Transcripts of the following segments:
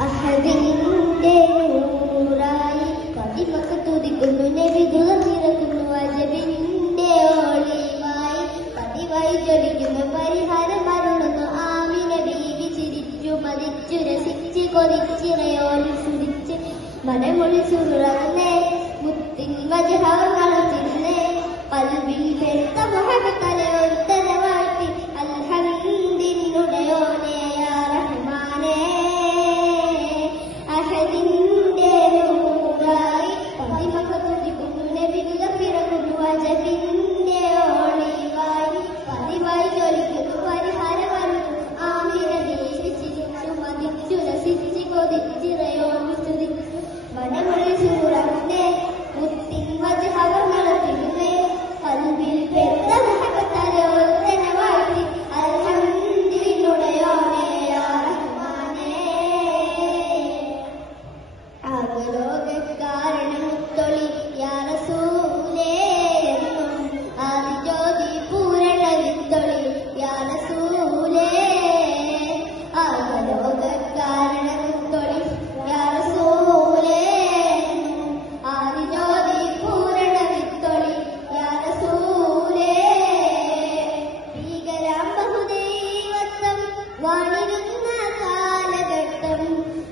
അഹദിന്റെ നൂറായി പതിമക്ക് തുതിക്കുന്നു നബി തുറന്നിറക്കുന്നു അജബിന്റെ ഒളിവായി പതിവായി ജ്വലിക്കുന്നു പരിഹാരം അരുളുന്നു ആമിന ബീവി ചിരിച്ചു മതിച്ചു രസിച്ച് കൊതിച്ചിറയോലിൽ സുരിച്ച് മനമൊളി സുറന്നേ മുത്തിൻ വജഹങ്ങളും തിരുന്നേ കൽവിൽ പെരുത്ത മുഹബത്തലെ ഒരുത്തനെ വാഴ്ത്തി അൽഹംദിനുടയോനെ യാ റഹ്മാനേ അഹദിന്റെ നൂറായി പതിമക്ക് തുതിക്കുന്നു നബി തുറന്നിറക്കുന്നു അജബിന്റെ ഒളിവായി പതിവായി ജ്വലിക്കുന്നു പരിഹാരം അരുളുന്നു ആമിന ബീവി ചിരിച്ചു മതിച്ചു രസിച്ച് കൊതിച്ചിറയോലിൽ സുരിച്ച് മനമൊളി സുറന്നേ മുത്തിൻ വജഹങ്ങളും തിരുന്നേ കൽവിൽ പെരുത്ത മുഹബത്തലെ ഒരുത്തനെ വാഴ്ത്തി അൽഹംദിനുടയോനെ യാ റഹ്മാനേ ആകലോകക്കാരണം മുത്തൊളി യാ റസൂലേ എന്നും ആദിജ്യോതി പൂരണ വിത്തൊളി യാ റസൂലേ ആകലോകക്കാരണം മുത്തൊളി യാ റസൂലേ എന്നും ആദിജ്യോതി പൂരണ വിത്തൊളി യാ റസൂലേ ഭീകരാം ബഹുദൈവത്വം വാണിരുന്ന കാലഘട്ടം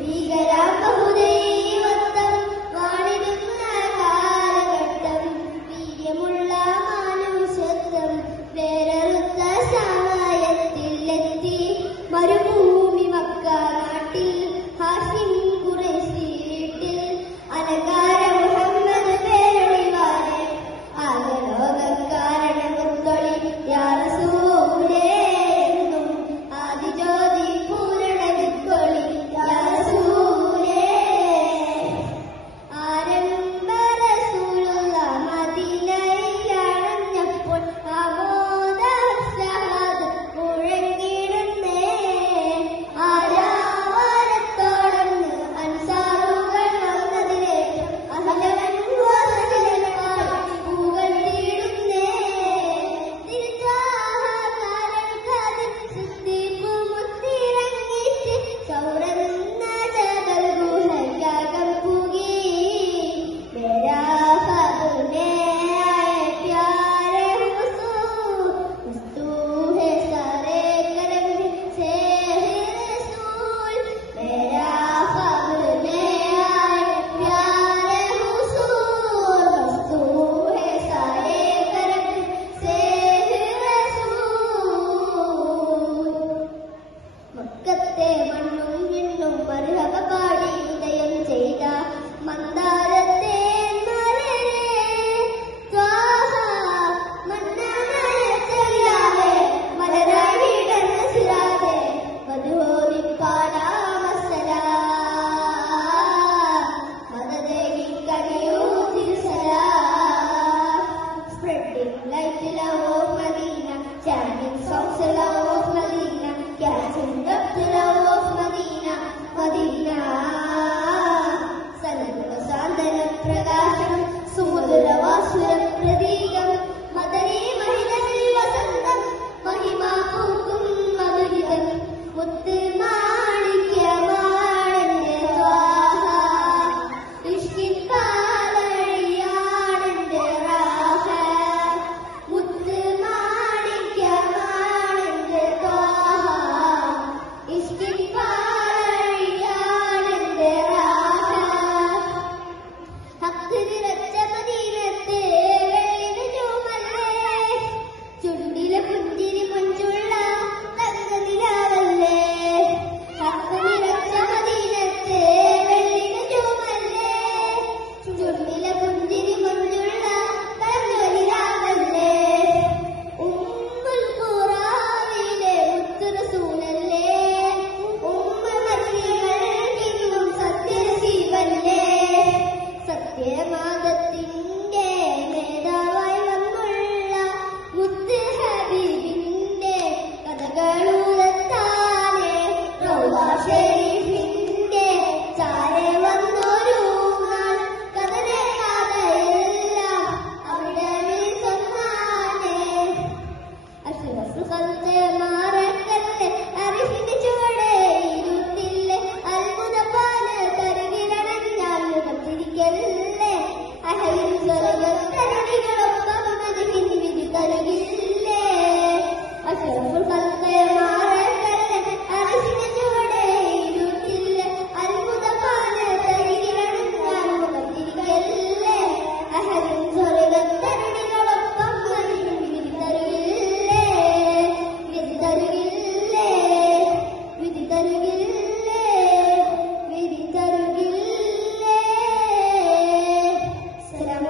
ഭീകരാം ബഹുദൈവത്വം വാണിരുന്ന കാലഘട്ടം വീര്യമുള്ള മാനുഷത്വം വേററുത്ത സമയത്തിലെത്തി